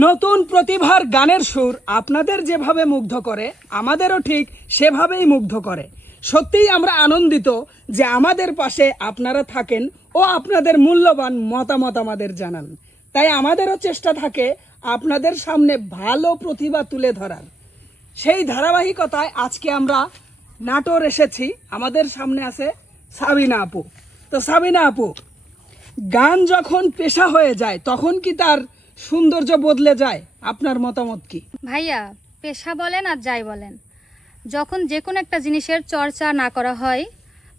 নতুন প্রতিভার গানের সুর আপনাদের যেভাবে মুগ্ধ করে, আমাদেরও ঠিক সেভাবেই মুগ্ধ করে। সত্যিই আমরা আনন্দিত যে আমাদের পাশে আপনারা থাকেন ও আপনাদের মূল্যবান মতামত আমাদের জানান। তাই আমাদেরও চেষ্টা থাকে আপনাদের সামনে ভালো প্রতিভা তুলে ধরার। সেই ধারাবাহিকতায় আজকে আমরা নাটোর এসেছি। আমাদের সামনে আছে সাবিনা আপু। তো সাবিনা আপু, গান যখন পেশা হয়ে যায়, তখন কি তার সৌন্দর্য বদলে যায় আপনার মতামত কি? ভাইয়া পেশা বলেন আর যাই বলেন। যখন যে কোনো একটা জিনিসের চর্চা না করা হয়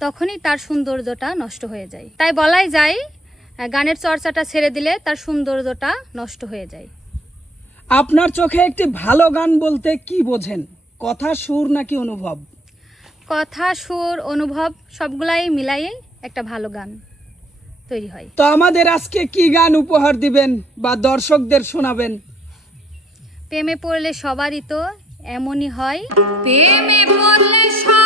তখনই তার সৌন্দর্যটা নষ্ট হয়ে যায়। তাই বলাই যায় গানের চর্চাটা ছেড়ে দিলে তার সৌন্দর্যটা নষ্ট হয়ে যায়। আপনার চোখে একটি ভালো গান বলতে কি বোঝেন? কথা সুর নাকি অনুভব? কথা সুর অনুভব সবগুলাই মিলাইয়ে একটা ভালো গান। তৈরি হয়। তো আমাদের আজকে কি গান উপহার দিবেন বা দর্শকদের শোনাবেন? প্রেমে পড়লে সবারই তো এমনই হয়। প্রেমে পড়লে সবারই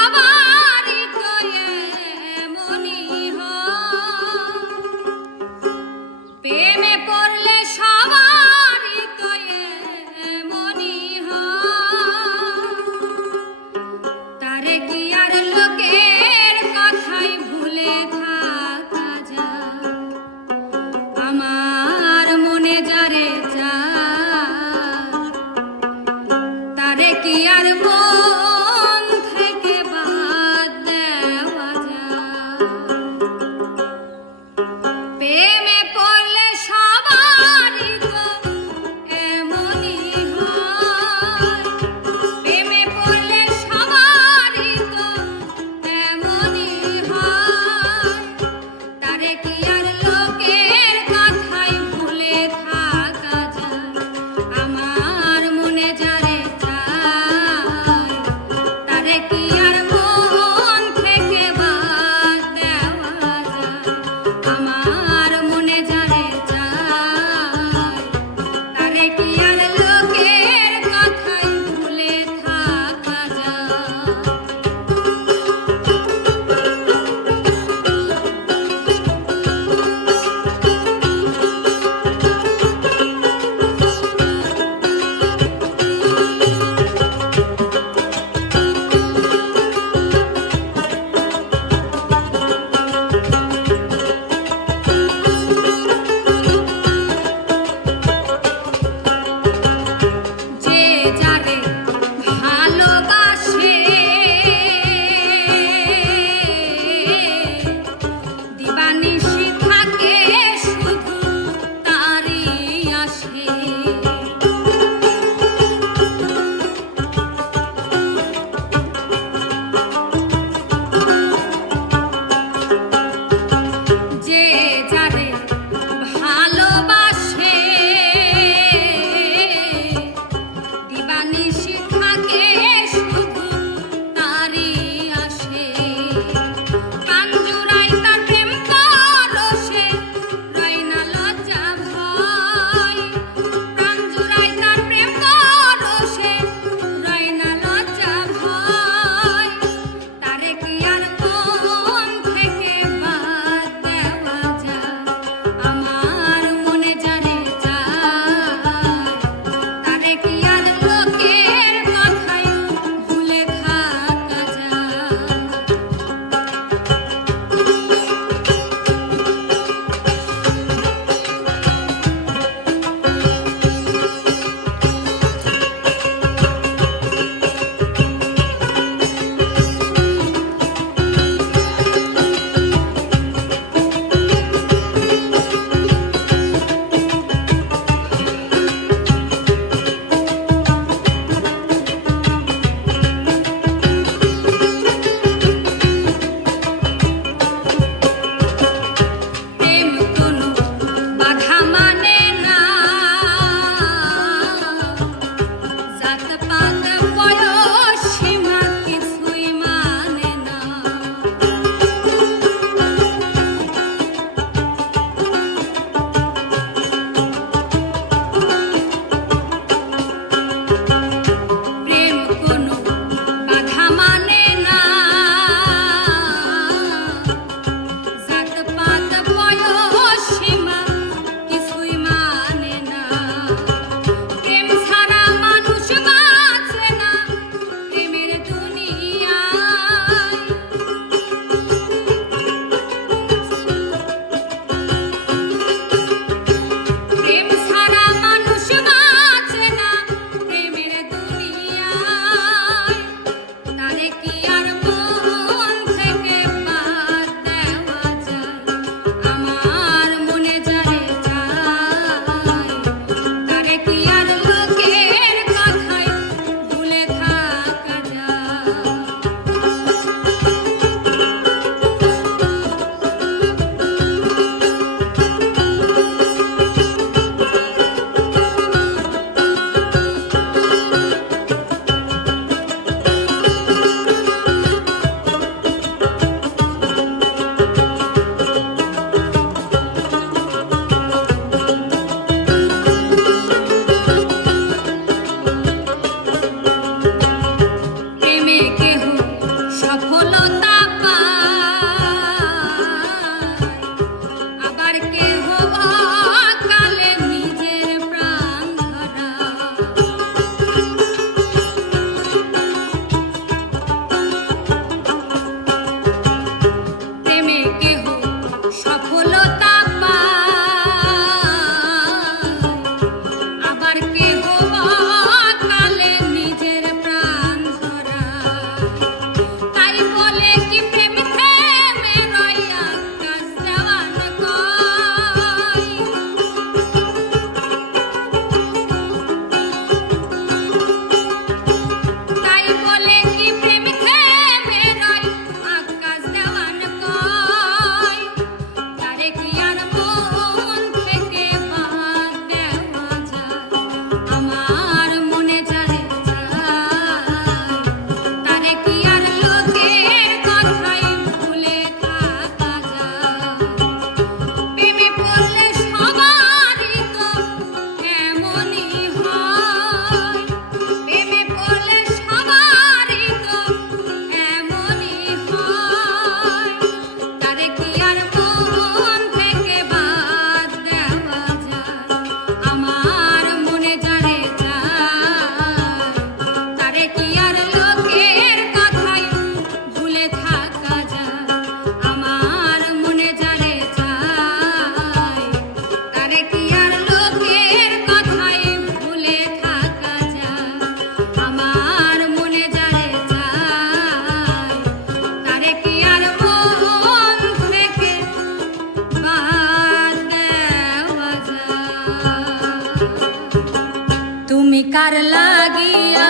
তুমি কার লাগিয়া